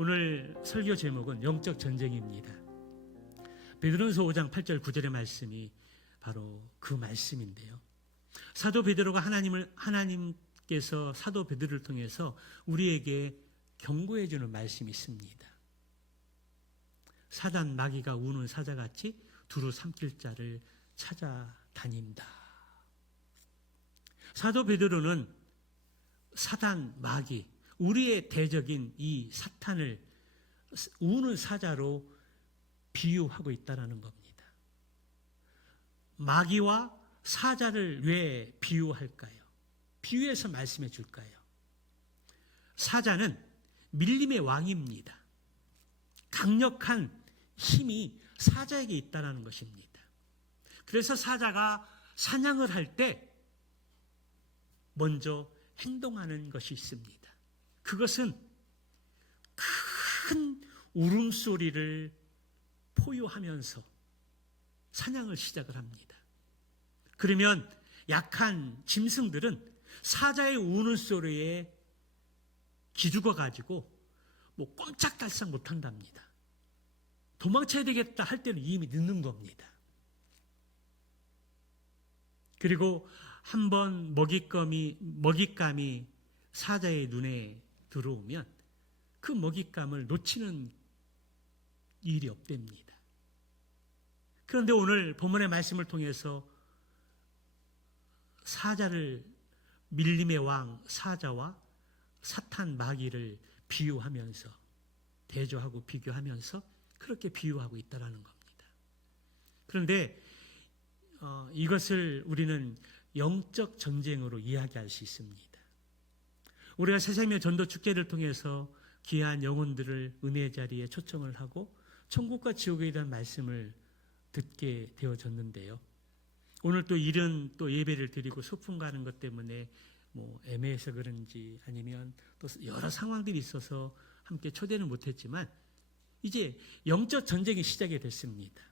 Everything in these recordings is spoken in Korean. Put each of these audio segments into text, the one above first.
오늘 설교 제목은 영적 전쟁입니다. 베드로전서 5장 8절 9절의 말씀이 바로 그 말씀인데요. 사도 베드로가 하나님께서 사도 베드로를 통해서 우리에게 경고해 주는 말씀이 있습니다. 사단 마귀가 우는 사자같이 두루 삼킬 자를 찾아다닌다. 사도 베드로는 사단 마귀, 우리의 대적인 이 사탄을 우는 사자로 비유하고 있다는 겁니다. 마귀와 사자를 왜 비유할까요? 비유해서 말씀해 줄까요? 사자는 밀림의 왕입니다. 강력한 힘이 사자에게 있다는 것입니다. 그래서 사자가 사냥을 할 때 먼저 행동하는 것이 있습니다. 그것은 큰 울음소리를 포효하면서 사냥을 시작을 합니다. 그러면 약한 짐승들은 사자의 우는 소리에 기죽어가지고 꼼짝달싹 못한답니다. 도망쳐야 되겠다 할 때는 이미 늦는 겁니다. 그리고 한번 먹잇감이 사자의 눈에 들어오면 그 먹잇감을 놓치는 일이 없답니다. 그런데 오늘 본문의 말씀을 통해서 사자를 밀림의 왕 사자와 사탄 마귀를 비유하면서 대조하고 비교하면서 그렇게 비유하고 있다는 겁니다. 그런데 이것을 우리는 영적 전쟁으로 이야기할 수 있습니다. 우리가 새생명 전도 축제를 통해서 귀한 영혼들을 은혜의 자리에 초청을 하고 천국과 지옥에 대한 말씀을 듣게 되어졌는데요. 오늘 또 이른 또 예배를 드리고 소풍 가는 것 때문에 애매해서 그런지 아니면 또 여러 상황들이 있어서 함께 초대는 못했지만 이제 영적 전쟁이 시작이 됐습니다.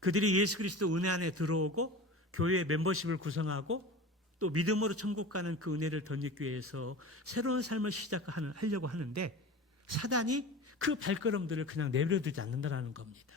그들이 예수 그리스도 은혜 안에 들어오고 교회의 멤버십을 구성하고 또 믿음으로 천국 가는 그 은혜를 덧입기 위해서 새로운 삶을 시작하려고 하는데 사단이 그 발걸음들을 그냥 내버려두지 않는다는 겁니다.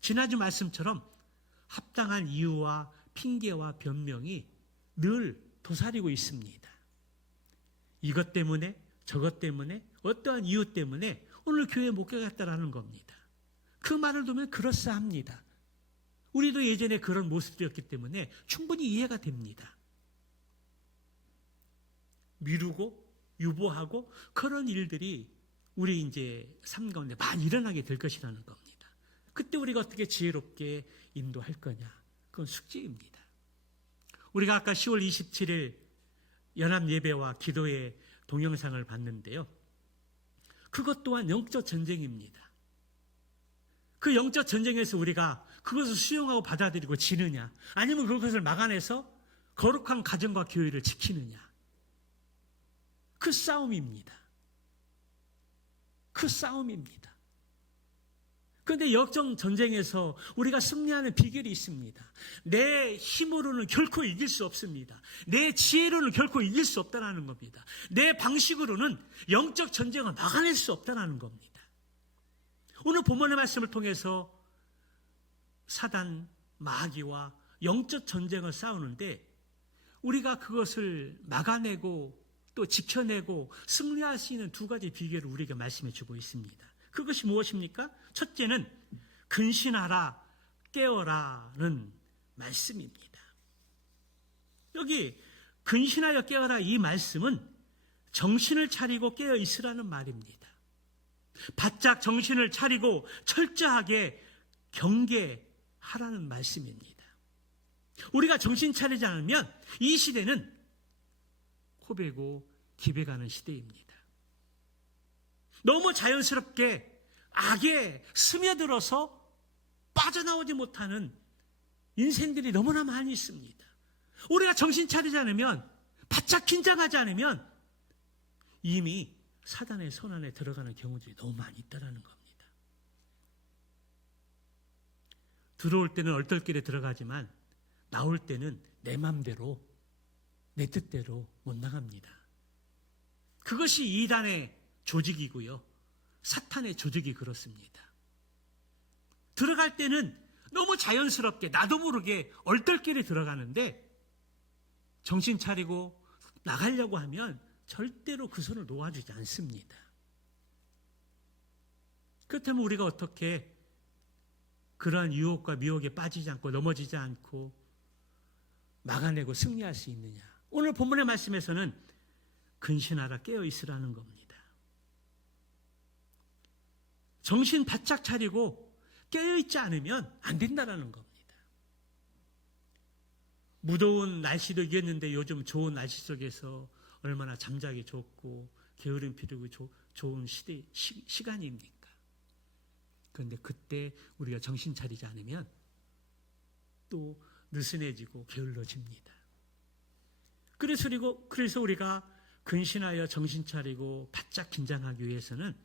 지난주 말씀처럼 합당한 이유와 핑계와 변명이 늘 도사리고 있습니다. 이것 때문에 저것 때문에 어떠한 이유 때문에 오늘 교회에 못 가겠다라는 겁니다. 그 말을 두면 그럴싸합니다. 우리도 예전에 그런 모습이었기 때문에 충분히 이해가 됩니다. 미루고 유보하고 그런 일들이 우리 이제 삶 가운데 많이 일어나게 될 것이라는 겁니다. 그때 우리가 어떻게 지혜롭게 인도할 거냐? 그건 숙제입니다. 우리가 아까 10월 27일 연합 예배와 기도의 동영상을 봤는데요. 그것 또한 영적 전쟁입니다. 그 영적 전쟁에서 우리가 그것을 수용하고 받아들이고 지느냐, 아니면 그것을 막아내서 거룩한 가정과 교회를 지키느냐. 그 싸움입니다. 그 싸움입니다. 그런데 영적 전쟁에서 우리가 승리하는 비결이 있습니다. 내 힘으로는 결코 이길 수 없습니다. 내 지혜로는 결코 이길 수 없다는 겁니다. 내 방식으로는 영적 전쟁을 막아낼 수 없다는 겁니다. 오늘 본문의 말씀을 통해서 사단, 마귀와 영적 전쟁을 싸우는데 우리가 그것을 막아내고 또 지켜내고 승리할 수 있는 두 가지 비결을 우리에게 말씀해 주고 있습니다. 그것이 무엇입니까? 첫째는 근신하라, 깨어라는 말씀입니다. 여기 근신하여 깨어라 이 말씀은 정신을 차리고 깨어 있으라는 말입니다. 바짝 정신을 차리고 철저하게 경계하라는 말씀입니다. 우리가 정신 차리지 않으면 이 시대는 코베고 기배 가는 시대입니다. 너무 자연스럽게 악에 스며들어서 빠져나오지 못하는 인생들이 너무나 많이 있습니다. 우리가 정신 차리지 않으면, 바짝 긴장하지 않으면 이미 사단의 손 안에 들어가는 경우들이 너무 많이 있다는 겁니다. 들어올 때는 얼떨결에 들어가지만 나올 때는 내 맘대로, 내 뜻대로 못 나갑니다. 그것이 이단의 조직이고요. 사탄의 조직이 그렇습니다. 들어갈 때는 너무 자연스럽게 나도 모르게 얼떨결에 들어가는데 정신 차리고 나가려고 하면 절대로 그 손을 놓아주지 않습니다. 그렇다면 우리가 어떻게 그러한 유혹과 미혹에 빠지지 않고 넘어지지 않고 막아내고 승리할 수 있느냐? 오늘 본문의 말씀에서는 근신하라 깨어있으라는 겁니다. 정신 바짝 차리고 깨어있지 않으면 안 된다는 겁니다. 무더운 날씨도 이겼는데 요즘 좋은 날씨 속에서 얼마나 잠자기 좋고 게으름 피우고 좋은 시간입니까? 그런데 그때 우리가 정신 차리지 않으면 또 느슨해지고 게을러집니다. 그래서 우리가 근신하여 정신 차리고 바짝 긴장하기 위해서는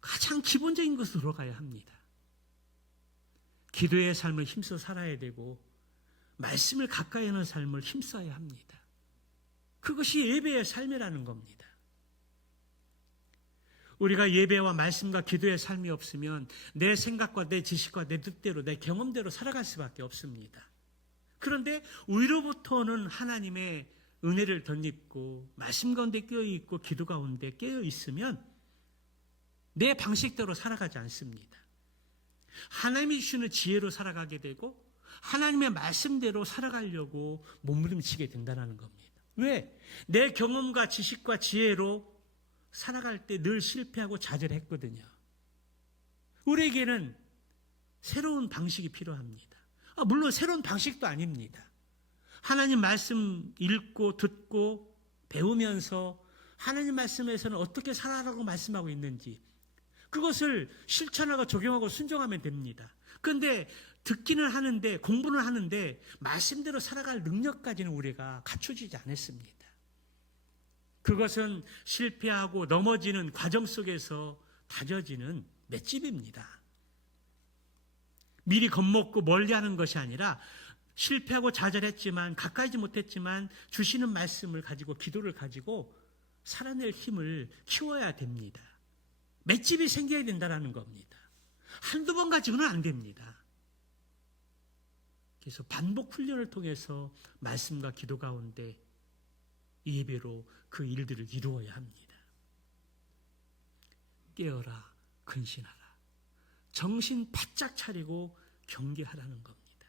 가장 기본적인 것으로 돌아가야 합니다. 기도의 삶을 힘써 살아야 되고 말씀을 가까이 하는 삶을 힘써야 합니다. 그것이 예배의 삶이라는 겁니다. 우리가 예배와 말씀과 기도의 삶이 없으면 내 생각과 내 지식과 내 뜻대로 내 경험대로 살아갈 수밖에 없습니다. 그런데 위로부터는 하나님의 은혜를 덧입고 말씀 가운데 깨어있고 기도 가운데 깨어있으면 내 방식대로 살아가지 않습니다. 하나님이 주시는 지혜로 살아가게 되고 하나님의 말씀대로 살아가려고 몸부림치게 된다는 겁니다. 왜? 내 경험과 지식과 지혜로 살아갈 때 늘 실패하고 좌절했거든요. 우리에게는 새로운 방식이 필요합니다. 물론 새로운 방식도 아닙니다. 하나님 말씀 읽고 듣고 배우면서 하나님 말씀에서는 어떻게 살아라고 말씀하고 있는지 그것을 실천하고 적용하고 순종하면 됩니다. 그런데 듣기는 하는데 공부는 하는데 말씀대로 살아갈 능력까지는 우리가 갖춰지지 않았습니다. 그것은 실패하고 넘어지는 과정 속에서 다져지는 맷집입니다. 미리 겁먹고 멀리하는 것이 아니라 실패하고 좌절했지만 가까이지 못했지만 주시는 말씀을 가지고 기도를 가지고 살아낼 힘을 키워야 됩니다. 맷집이 생겨야 된다는 겁니다. 한두 번 가지고는 안 됩니다. 그래서 반복 훈련을 통해서 말씀과 기도 가운데 예배로 그 일들을 이루어야 합니다. 깨어라, 근신하라. 정신 바짝 차리고 경계하라는 겁니다.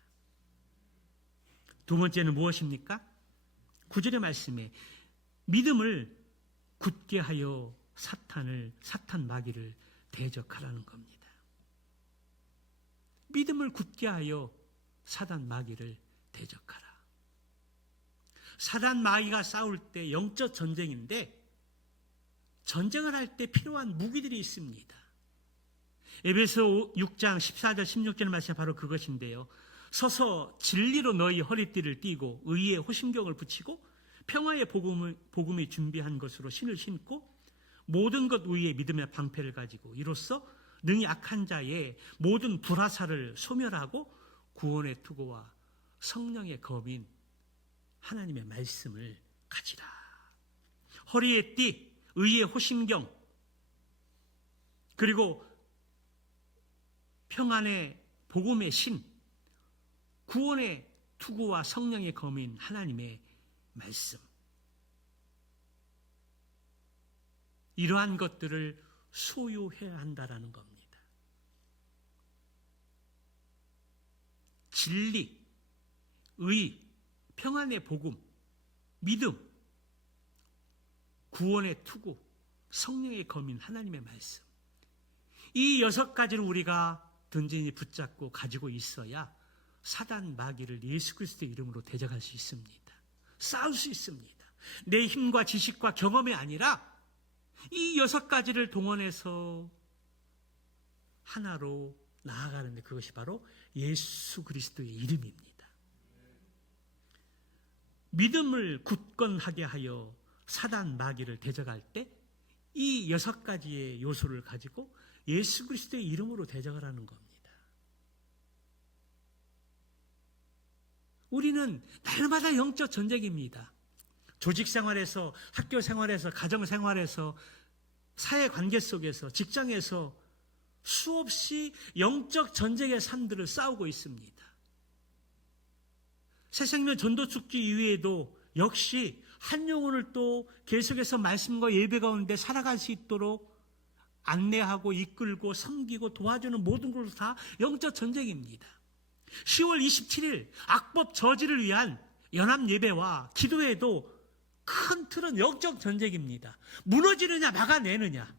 두 번째는 무엇입니까? 9절의 말씀에 믿음을 굳게 하여 사탄 마귀를 대적하라는 겁니다. 믿음을 굳게 하여 사단 마귀를 대적하라. 사단 마귀가 싸울 때 영적 전쟁인데 전쟁을 할 때 필요한 무기들이 있습니다. 에베소 6장 14절 16절 말씀이 바로 그것인데요. 서서 진리로 너희 허리띠를 띠고 의의 호심경을 붙이고 평화의 복음이 준비한 것으로 신을 신고 모든 것 위에 믿음의 방패를 가지고 이로써 능히 악한 자의 모든 불화살을 소멸하고 구원의 투구와 성령의 검인 하나님의 말씀을 가지라. 허리에 띠, 의의 호심경, 그리고 평안의 복음의 신, 구원의 투구와 성령의 검인 하나님의 말씀. 이러한 것들을 소유해야 한다라는 겁니다. 진리, 의, 평안의 복음, 믿음, 구원의 투구, 성령의 검인 하나님의 말씀. 이 6가지를 우리가 든든히 붙잡고 가지고 있어야 사단 마귀를 예수 그리스도의 이름으로 대적할 수 있습니다. 싸울 수 있습니다. 내 힘과 지식과 경험이 아니라 이 6가지를 동원해서 하나로 나아가는데 그것이 바로 예수 그리스도의 이름입니다. 믿음을 굳건하게 하여 사단 마귀를 대적할 때 이 6가지의 요소를 가지고 예수 그리스도의 이름으로 대적을 하는 겁니다. 우리는 날마다 영적 전쟁입니다. 조직 생활에서, 학교 생활에서, 가정 생활에서 사회 관계 속에서, 직장에서 수없이 영적 전쟁의 삶들을 싸우고 있습니다. 새생명 전도축제 이후에도 역시 한 영혼을 또 계속해서 말씀과 예배 가운데 살아갈 수 있도록 안내하고 이끌고 섬기고 도와주는 모든 것도 다 영적 전쟁입니다. 10월 27일 악법 저지를 위한 연합 예배와 기도회도 큰 틀은 영적 전쟁입니다. 무너지느냐 막아내느냐,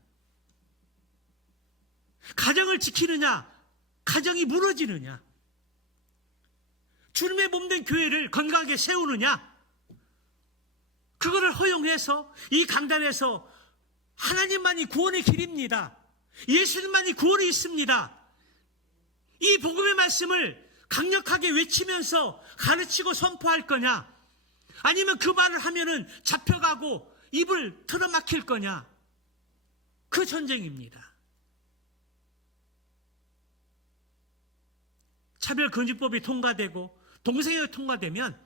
가정을 지키느냐 가정이 무너지느냐, 주님의 몸된 교회를 건강하게 세우느냐, 그거를 허용해서 이 강단에서 하나님만이 구원의 길입니다, 예수님만이 구원이 있습니다, 이 복음의 말씀을 강력하게 외치면서 가르치고 선포할 거냐, 아니면 그 말을 하면은 잡혀가고 입을 틀어막힐 거냐, 그 전쟁입니다. 차별금지법이 통과되고 동성애가 통과되면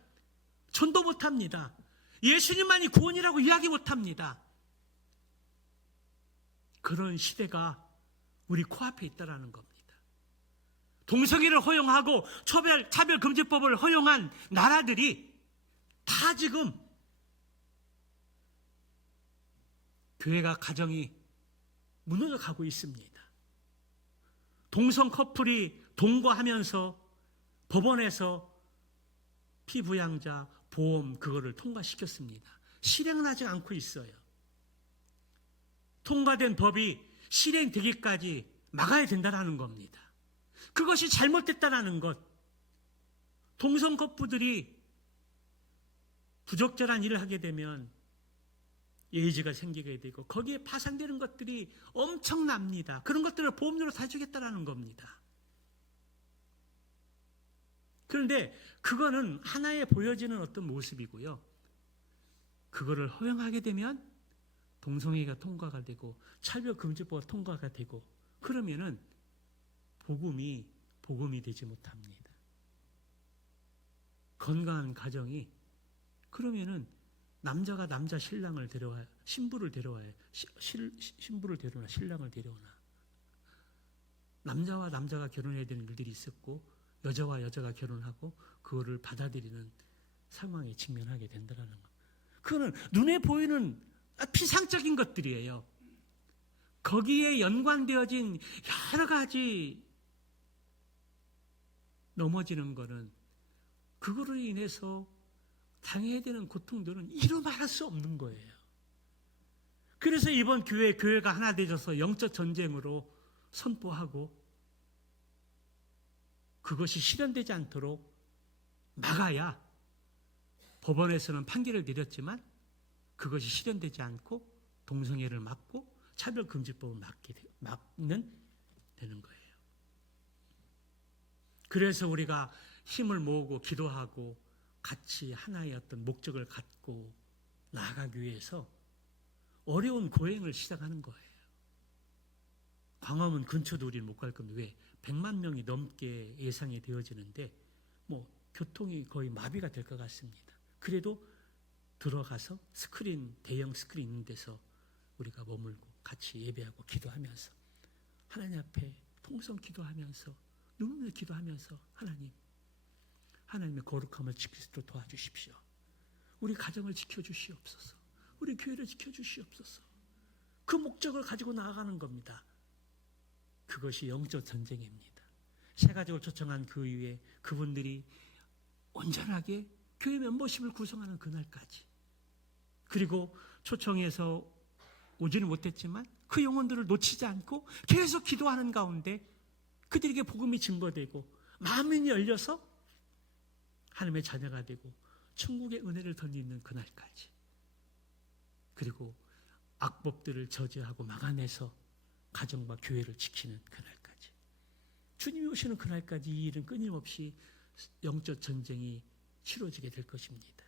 전도 못합니다. 예수님만이 구원이라고 이야기 못합니다. 그런 시대가 우리 코앞에 있다는 겁니다. 동성애를 허용하고 차별금지법을 허용한 나라들이 다 지금 교회가 가정이 무너져 가고 있습니다. 동성 커플이 동거하면서 법원에서 피부양자 보험 그거를 통과시켰습니다. 실행은 하지 않고 있어요. 통과된 법이 실행되기까지 막아야 된다는 겁니다. 그것이 잘못됐다는 것. 동성 커플들이 부적절한 일을 하게 되면 예의지가 생기게 되고 거기에 파산되는 것들이 엄청납니다. 그런 것들을 보험료로 다 주겠다는 겁니다. 그런데 그거는 하나의 보여지는 어떤 모습이고요. 그거를 허용하게 되면 동성애가 통과가 되고 차별금지법가 통과가 되고 그러면은 복음이 되지 못합니다. 건강한 가정이 그러면은 남자가 남자 신랑을 데려와요. 신부를 데려와요. 신부를 데려오나 신랑을 데려오나. 남자와 남자가 결혼해야 되는 일들이 있었고 여자와 여자가 결혼하고 그거를 받아들이는 상황에 직면하게 된다는 것. 그거는 눈에 보이는 피상적인 것들이에요. 거기에 연관되어진 여러 가지 넘어지는 거는 그거로 인해서 당해야 되는 고통들은 이루 말할 수 없는 거예요. 그래서 이번 교회가 하나 되어서 영적 전쟁으로 선포하고 그것이 실현되지 않도록 막아야 법원에서는 판결을 내렸지만 그것이 실현되지 않고 동성애를 막고 차별금지법을 막는 되는 거예요. 그래서 우리가 힘을 모으고 기도하고 같이 하나의 어떤 목적을 갖고 나아가기 위해서 어려운 고행을 시작하는 거예요. 광화문 근처도 우리는 못 갈 겁니다. 왜? 100만 명이 넘게 예상이 되어지는데 교통이 거의 마비가 될 것 같습니다. 그래도 들어가서 대형 스크린 있는 데서 우리가 머물고 같이 예배하고 기도하면서 하나님 앞에 통성 기도하면서 눈물로 기도하면서 하나님의 거룩함을 지킬 수 있도록 도와주십시오. 우리 가정을 지켜주시옵소서. 우리 교회를 지켜주시옵소서. 그 목적을 가지고 나아가는 겁니다. 그것이 영적 전쟁입니다. 새 가족을 초청한 그 이후에 그분들이 온전하게 교회 멤버십을 구성하는 그날까지, 그리고 초청해서 오지는 못했지만 그 영혼들을 놓치지 않고 계속 기도하는 가운데 그들에게 복음이 증거되고 마음이 열려서 하나님의 자녀가 되고 천국의 은혜를 덧입는 그날까지, 그리고 악법들을 저지하고 막아내서 가정과 교회를 지키는 그날까지, 주님이 오시는 그날까지 이 일은 끊임없이 영적 전쟁이 치러지게 될 것입니다.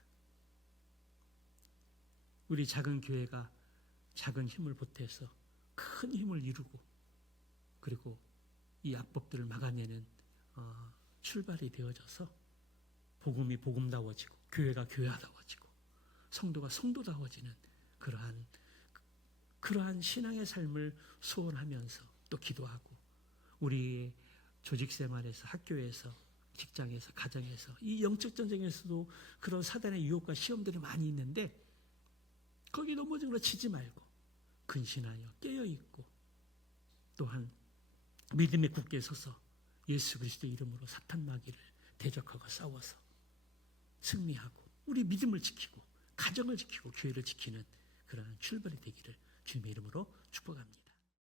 우리 작은 교회가 작은 힘을 보태서 큰 힘을 이루고 그리고 이 악법들을 막아내는 출발이 되어져서 복음이 복음다워지고 교회가 교회다워지고 성도가 성도다워지는 그러한 그러한 신앙의 삶을 소원하면서 또 기도하고 우리의 조직 생활에서 학교에서 직장에서 가정에서 이 영적 전쟁에서도 그런 사단의 유혹과 시험들이 많이 있는데 거기 넘어지는 거 치지 말고 근신하여 깨어있고 또한 믿음에 굳게 서서 예수 그리스도 이름으로 사탄 마귀를 대적하고 싸워서 승리하고 우리 믿음을 지키고 가정을 지키고 교회를 지키는 그러한 출발이 되기를 주님의 이름으로 축복합니다.